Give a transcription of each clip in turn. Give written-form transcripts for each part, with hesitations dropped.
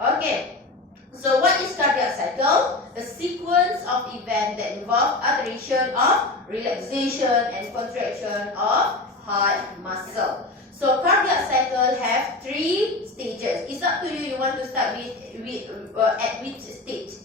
Okay. So what is cardiac cycle? A sequence of events that involve alteration of relaxation and contraction of heart muscle. So cardiac cycle have 3 stages. It's up to you. You want to start at which stage?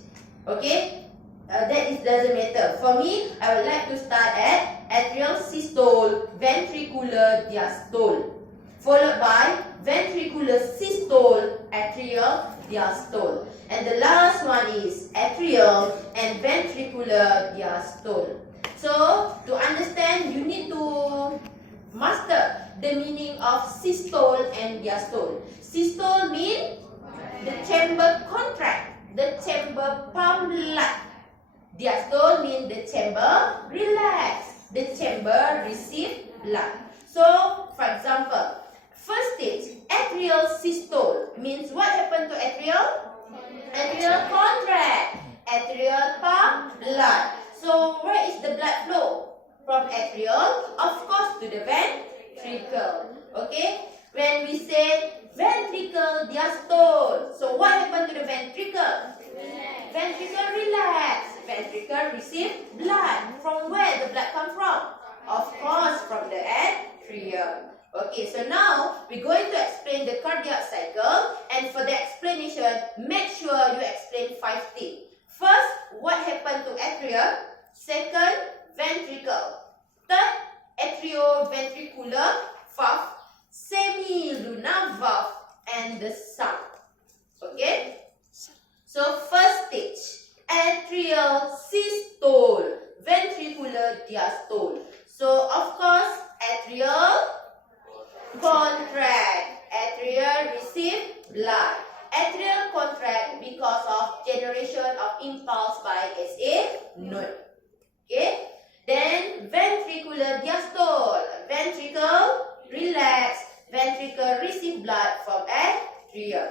Okay. Doesn't matter. For me, I would like to start at atrial systole, ventricular diastole, followed by ventricular systole, atrial diastole. And the last one is atrial and ventricular diastole. So, to understand, you need to master the meaning of systole and diastole. Systole means the chamber contract, the chamber pump blood. Diastole means the chamber relax, the chamber receive blood. So, for example, first stage, atrial systole means what happened to atrial? Atrial contract, atrial pump blood. So, where is the blood flow? From atrial, of course, to the ventricle. Okay? When we say ventricle diastole, so what happened to the ventricle? Ventricle relax. Ventricle receive blood. From where the blood comes from? Of course, from the atrium. Okay, so now we're going to explain the cardiac cycle, and for the explanation, make sure you explain 5 things. First, what happened to atrium? Second, ventricle. Third, atrioventricular valve, semilunar valve, and the sound. Okay? So first stage, atrial systole, ventricular diastole. So of course, atrial contract, atrial receive blood. Atrial contract because of generation of impulse by SA node. Okay. Then ventricular diastole, ventricle relax, ventricle receive blood from atrium.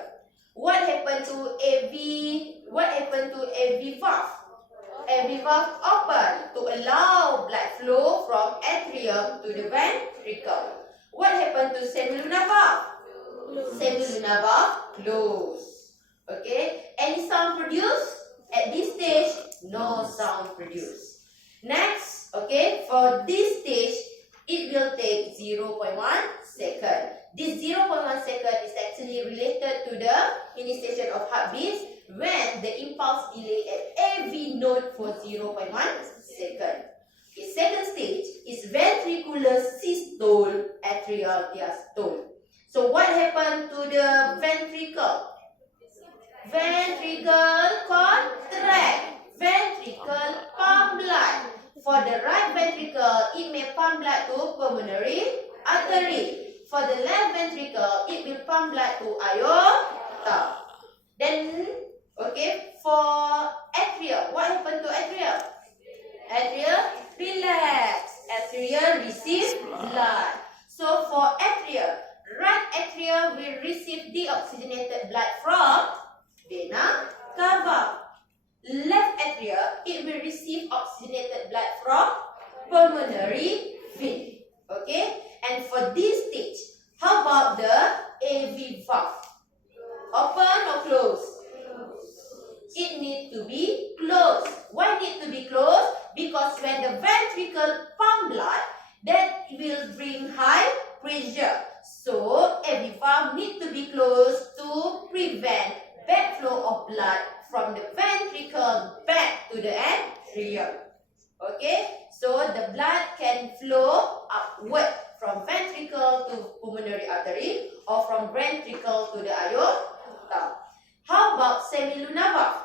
What happened to AV? What happened to AV valve? AV valve open to allow blood flow from atrium to the ventricle. What happened to semilunar valve? Semilunar valve close. Okay. Any sound produced? At this stage, no sound produced. Next, okay, for this stage, it will take 0.1 second. This 0.1 second is actually related to the initiation of heartbeats when the impulse delay at AV node for 0.1 second. The second stage is ventricular systole, atrial diastole. So what happened to the ventricle? Ventricle contract, ventricle pump blood. For the right ventricle, it may pump blood to pulmonary artery. For the left ventricle, it will pump blood to aorta. Then, okay, for atrial, what happened to atrial? Atrial relax, atrial receive blood. So for atrial, right atrial will receive deoxygenated blood from vena cava. Left atrial, it will receive oxygenated blood from pulmonary vein. Okay? And for this stage, how about the AV valve? Open or closed? It needs to be closed. Why need to be closed? Because when the ventricle pump blood, that will bring high pressure. So, AV valve need to be closed to prevent backflow of blood from the ventricle back to the atrium. Okay, so the blood can flow upward from ventricle to pulmonary artery or from ventricle to the aorta. How about semilunar valve?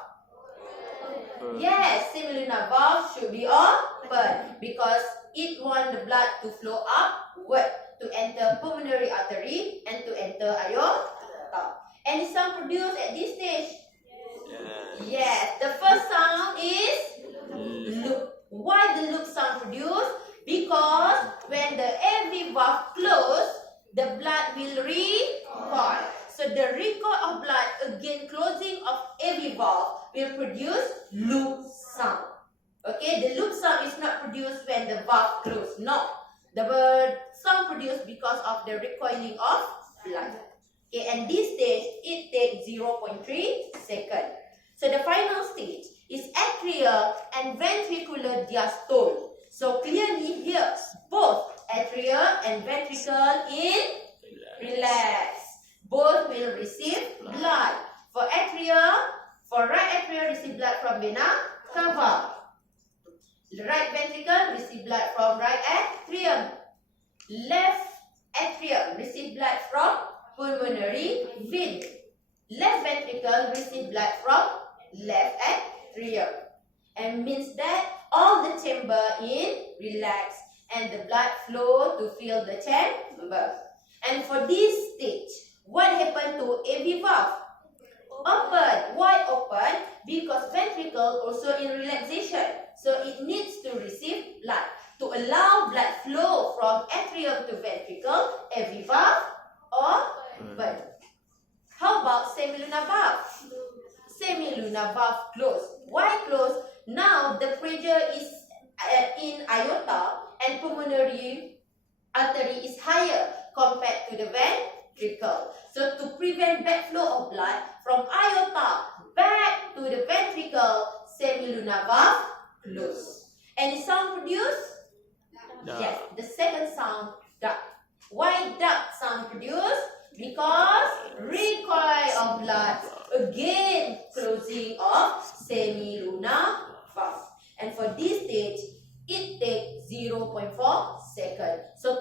Yes, semilunar valve should be open because it wants the blood to flow upward to enter pulmonary artery and to enter aorta. Any sound produced at this stage? Yes, the first sound is loop. Why the loop sound produced? Because when the AV valve closed, the blood will recoil. So the recoil of blood against closing of AV valve will produce loop sound. Okay, the loop sound is not produced when the valve closed. No, the sound produced because of the recoiling of blood. Okay, and this stage, it takes 0.1 0.3 second. So the final stage is atrial and ventricular diastole. So clearly here, both atrial and ventricle in relax. Both will receive blood. For right atrial receive blood from vena cava. Right ventricle receive blood from right atrium. Left atrium receive blood from pulmonary vein. Left ventricle receive blood from left atrium. And means that all the chamber in relax and the blood flow to fill the chamber. And for this stage, what happened to AV valve? Open. Why open? Because ventricle also in relaxation. So it needs to receive blood. To allow blood flow from atrium to ventricle, AV valve open. How about semilunar valve? Semilunar valve closed. Why closed? Now the pressure is in aorta and pulmonary artery is higher compared to the ventricle. So to prevent backflow of blood from aorta back to the ventricle, semilunar valve closed. Any sound produced? Yes, the second sound, duck. Why duck sound produced? Because recoil of blood. Again, closing of semilunar valve. And for this stage, it takes 0.4 seconds. So